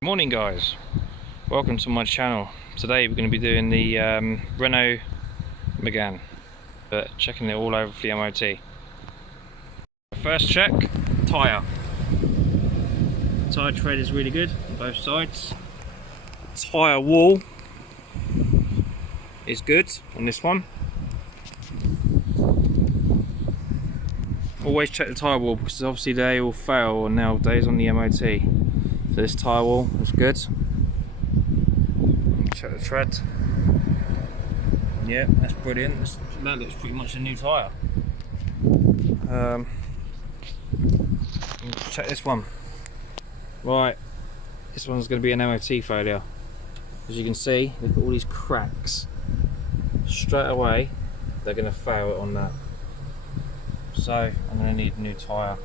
Morning guys, welcome to my channel. Today we're going to be doing the Renault Megane, but checking it all over for the MOT. First check, tyre. Tyre tread is really good on both sides. Tyre wall is good on this one. Always check the tyre wall because obviously they all fail nowadays on the MOT. So this tyre wall is good. Check the tread. Yeah, that's brilliant. That looks pretty much a new tyre. Check this one. Right, this one's going to be an MOT failure. As you can see, look at all these cracks. Straight away, they're going to fail it on that. So I'm going to need a new tyre.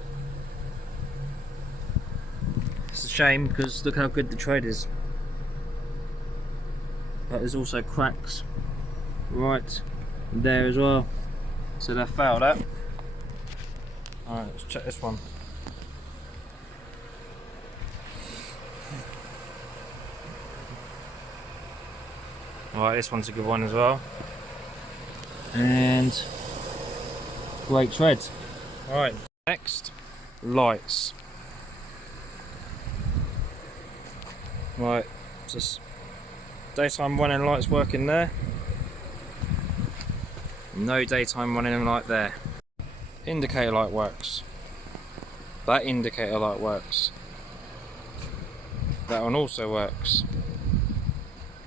It's a shame because look how good the tread is. But there's also cracks right there as well. So they failed that. Alright, let's check this one. Alright, this one's a good one as well. And great tread. Alright, next, lights. Right, just daytime running lights working there. No daytime running light there. Indicator light works. That indicator light works. That one also works.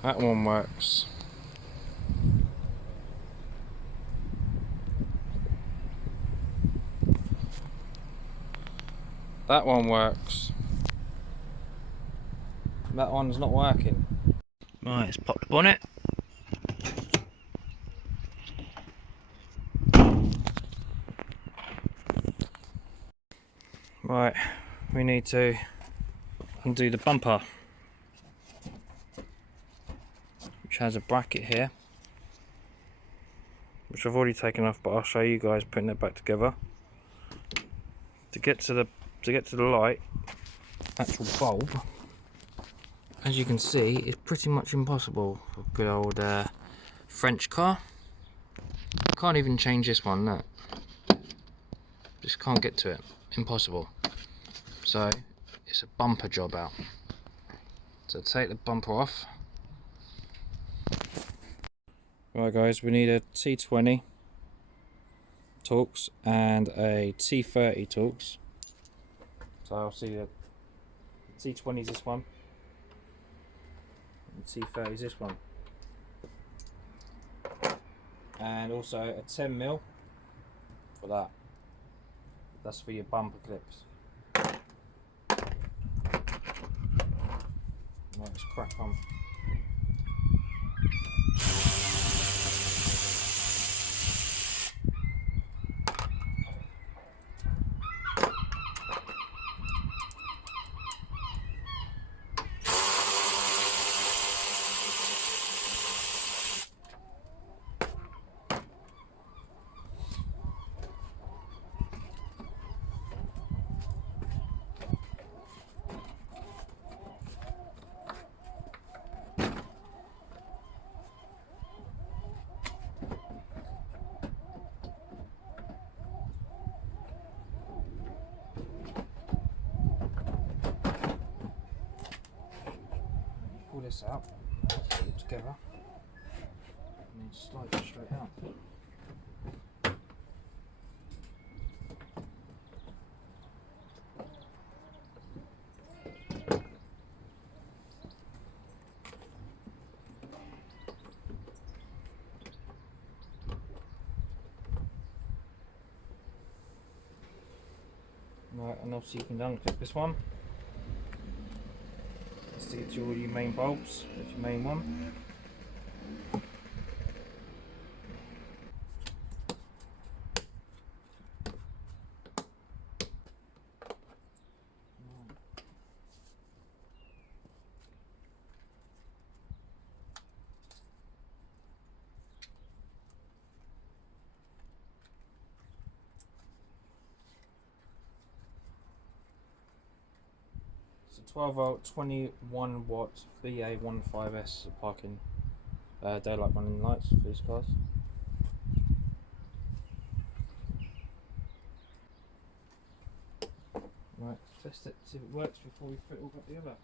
That one works. That one works. That one's not working. Right, let's pop the bonnet. Right, we need to undo the bumper, which has a bracket here, which I've already taken off, but I'll show you guys putting it back together. To get to the light, actual bulb, as you can see, is pretty much impossible for a good old French car. I can't even change this one, look. Just can't get to it. Impossible. So it's a bumper job out. So take the bumper off. Right guys, we need a T20 Torx and a T30 Torx. So I'll see the T20 is this one, and the T30 is this one, and also a 10mm for that. That's for your bumper clips. Right, let's crack on. Pull this out, put it together, and then slide it straight out. Right, and obviously you can unclip this one. Stick it to all your main bulbs. That's your main one. It's a 12 volt, 21 watt BA15S parking daylight running lights for these cars. Right, let's test it, see if it works before we fit all back together.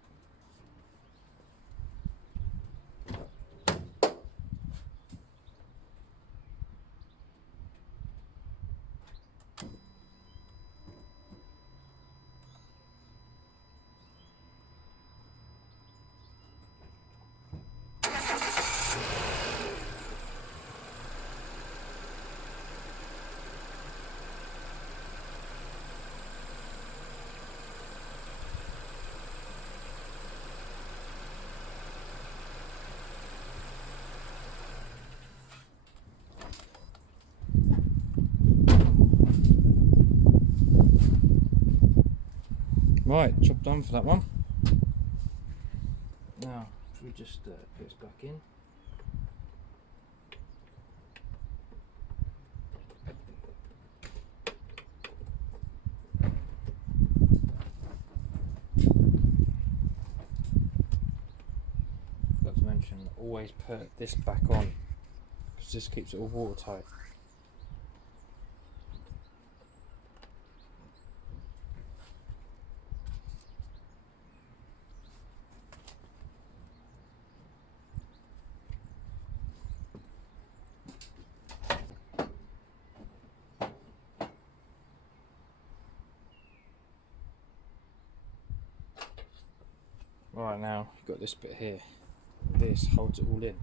Right, job done for that one. Now, if we just put this back in. Forgot to mention, always put this back on, because this keeps it all watertight. Right, now you've got this bit here. This holds it all in.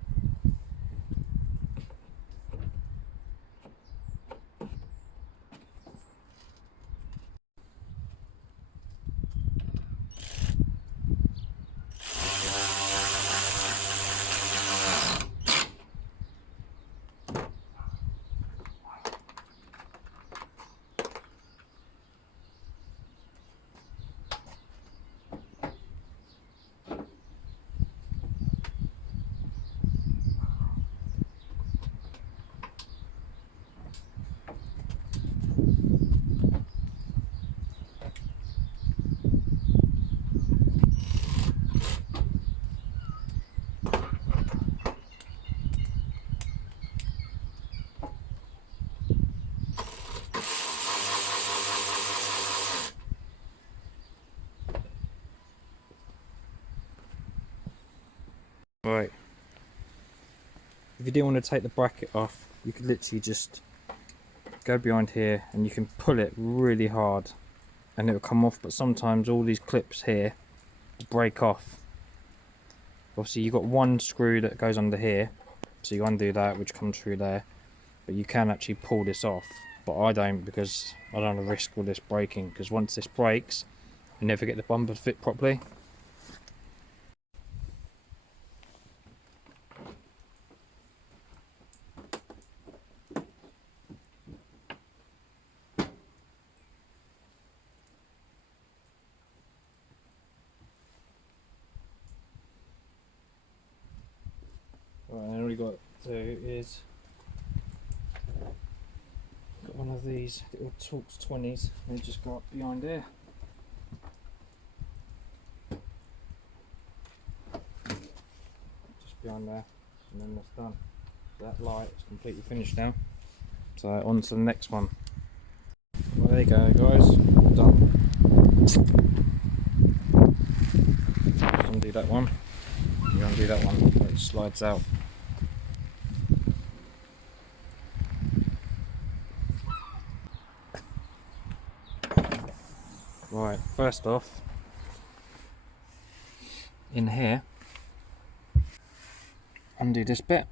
Right, if you didn't want to take the bracket off, you could literally just go behind here and you can pull it really hard and it will come off, but sometimes all these clips here break off. Obviously you've got one screw that goes under here, so you undo that, which comes through there, but you can actually pull this off, but I don't, because I don't want to risk all this breaking, because once this breaks you never get the bumper to fit properly. Right, and all you got to do is got one of these little Torx 20s and you just go up behind here. Just behind there, and then that's done. So that light is completely finished now. So on to the next one. Well, there you go guys, done. Just undo that one. You undo that one, it slides out. Right, first off, in here, undo this bit,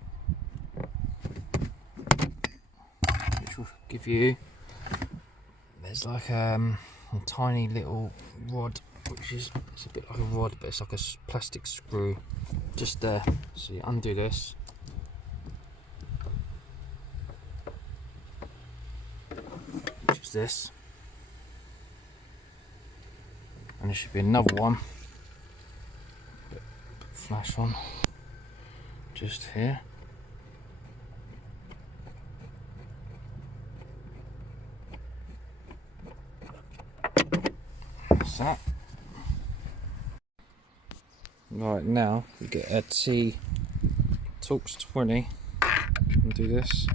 which will give you, there's like a tiny little rod, which is, it's a bit like a rod, but it's like a plastic screw just there. So you undo this, which is this, and there should be another one, put flash on, just here. That's that. Right, now we get a T Torx 20 and do this.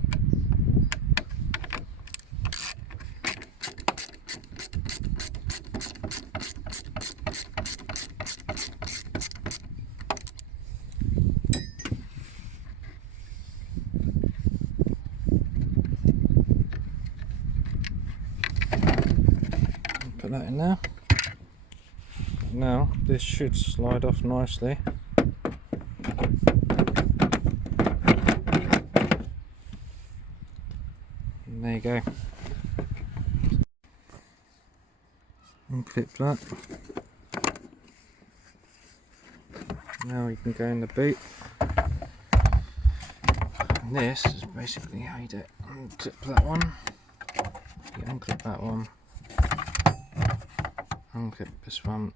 Put that in there. Now this should slide off nicely. And there you go. Unclip that. Now you can go in the boot. And this is basically how you do it. Unclip that one. You unclip that one. Unclip this one.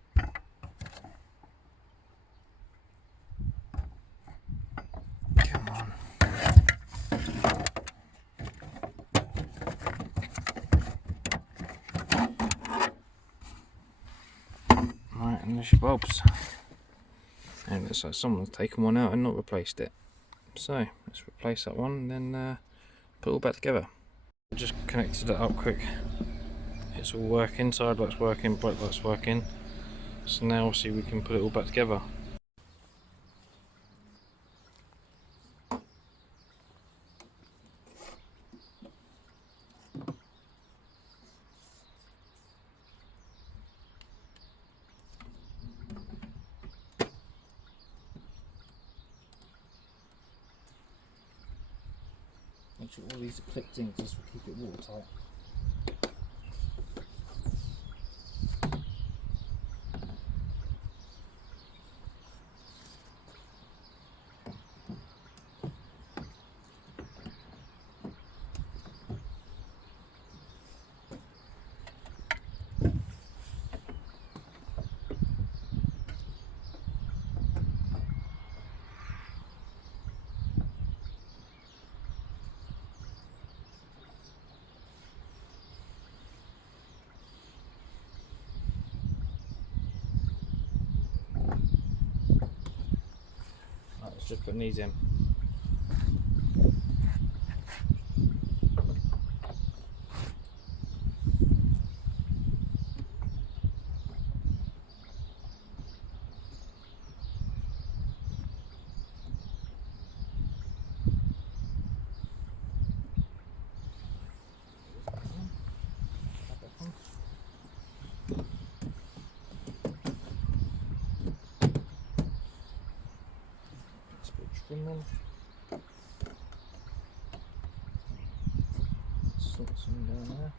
Come on. Right, and there's your bulbs. And it looks like someone's taken one out and not replaced it. So let's replace that one and then put it all back together. Just connected it up quick. It's all working, side light's working, brake light's working. So now see we can put it all back together. Make sure all these are clipped in because this will keep it watertight. Right, let's just put these in. Trim them. Slot some down there.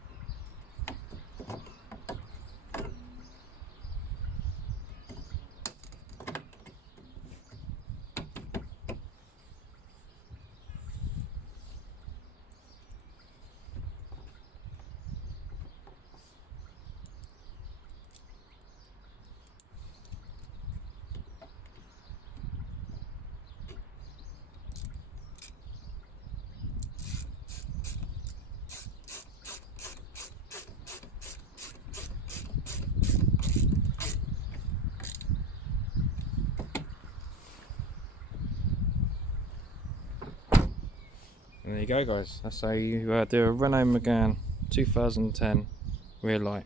And there you go guys, that's how you do a Renault Megane 2010 rear light.